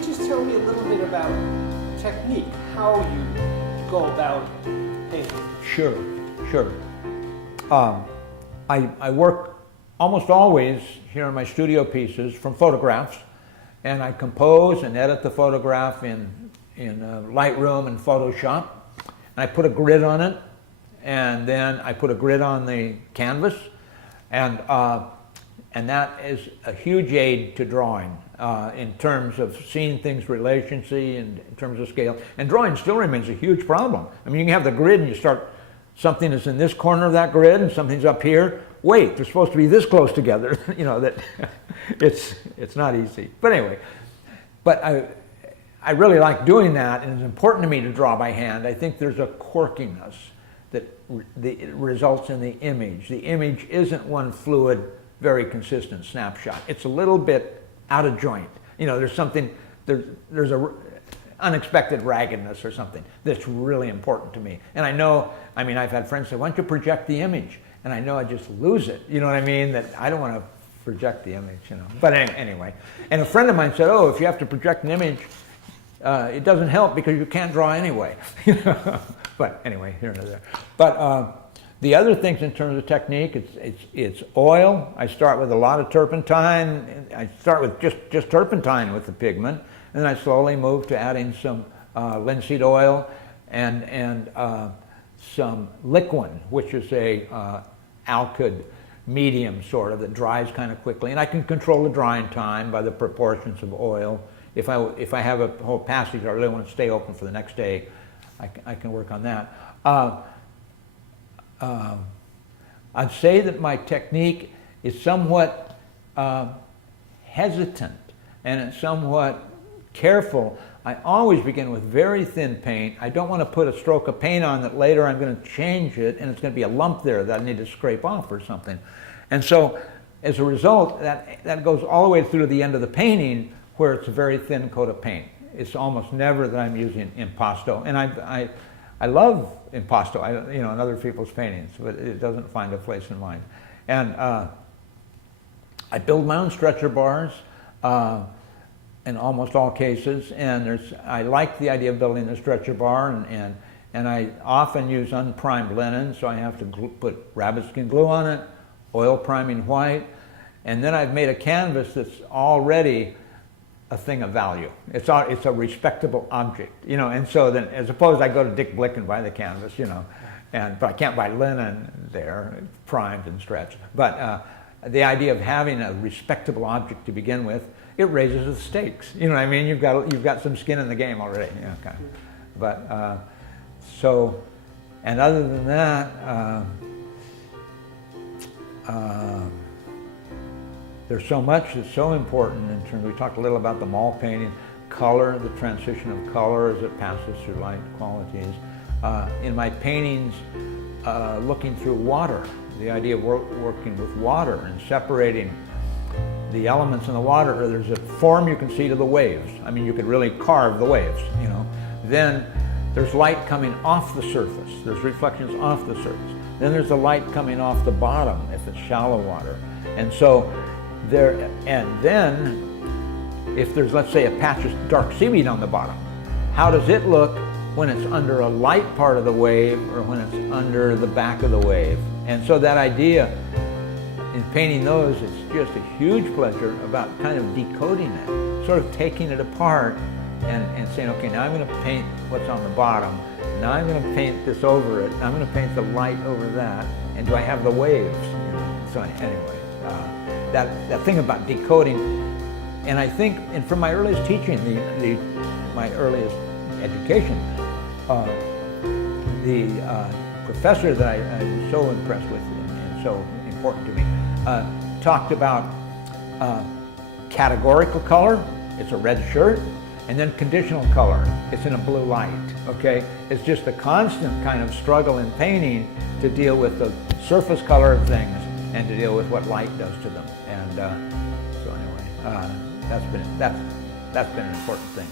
you just tell me a little bit about technique, how you go about painting? Sure, sure. I work almost always here in my studio pieces from photographs, and I compose and edit the photograph in Lightroom and Photoshop, and I put a grid on it, and then I put a grid on the canvas, and that is a huge aid to drawing in terms of seeing things relationally and in terms of scale. And drawing still remains a huge problem. I mean, you can have the grid and you start, something is in this corner of that grid and something's up here. Wait, they're supposed to be this close together. You know, that it's not easy. But anyway, but I really like doing that, and it's important to me to draw by hand. I think there's a quirkiness that results in the image. The image isn't one fluid, very consistent snapshot. It's a little bit out of joint. You know, there's something, there's a unexpected raggedness or something that's really important to me. And I know, I mean, I've had friends say, why don't you project the image? And I know I just lose it. You know what I mean? That I don't want to project the image, you know. But anyway, and a friend of mine said, oh, if you have to project an image, it doesn't help because you can't draw anyway. But anyway, here and there. But the other things in terms of technique, it's oil. I start with a lot of turpentine. I start with just turpentine with the pigment, and then I slowly move to adding some linseed oil and some liquid, which is a alkyd medium sort of that dries kind of quickly, and I can control the drying time by the proportions of oil. If I have a whole passage I really want to stay open for the next day, I can work on that. I'd say that my technique is somewhat hesitant and it's somewhat careful. I always begin with very thin paint. I don't want to put a stroke of paint on that later I'm going to change it and it's going to be a lump there that I need to scrape off or something. And so as a result, that goes all the way through to the end of the painting where it's a very thin coat of paint. It's almost never that I'm using impasto. And I love impasto, you know, in other people's paintings, but it doesn't find a place in mine. And I build my own stretcher bars in almost all cases, and I like the idea of building a stretcher bar, and I often use unprimed linen, so I have to put rabbit skin glue on it, oil priming white, and then I've made a canvas that's already a thing of value. It's a respectable object, you know, and so then as opposed I go to Dick Blick and buy the canvas, you know, but I can't buy linen there, primed and stretched. But the idea of having a respectable object to begin with, it raises the stakes. You know what I mean? You've got some skin in the game already. Yeah, okay. But so, and other than that, there's so much that's so important in terms, we talked a little about the mall painting, color, the transition of color as it passes through light qualities. In my paintings, looking through water, the idea of working with water and separating the elements in the water. There's a form you can see to the waves. I mean, you could really carve the waves, you know. Then there's light coming off the surface. There's reflections off the surface. Then there's the light coming off the bottom if it's shallow water. And so and then if there's, let's say, a patch of dark seaweed on the bottom, how does it look when it's under a light part of the wave or when it's under the back of the wave? And so that idea in painting those, it's just a huge pleasure about kind of decoding it, sort of taking it apart and saying, okay, now I'm going to paint what's on the bottom. Now I'm going to paint this over it. I'm going to paint the light over that. And do I have the waves? You know? So anyway, that thing about decoding, and I think, and from my earliest teaching, my earliest education, the professor that I was so impressed with and so important to me, talked about categorical color, it's a red shirt, and then conditional color, it's in a blue light, okay? It's just a constant kind of struggle in painting to deal with the surface color of things and to deal with what light does to them. And so anyway, that's been an important thing.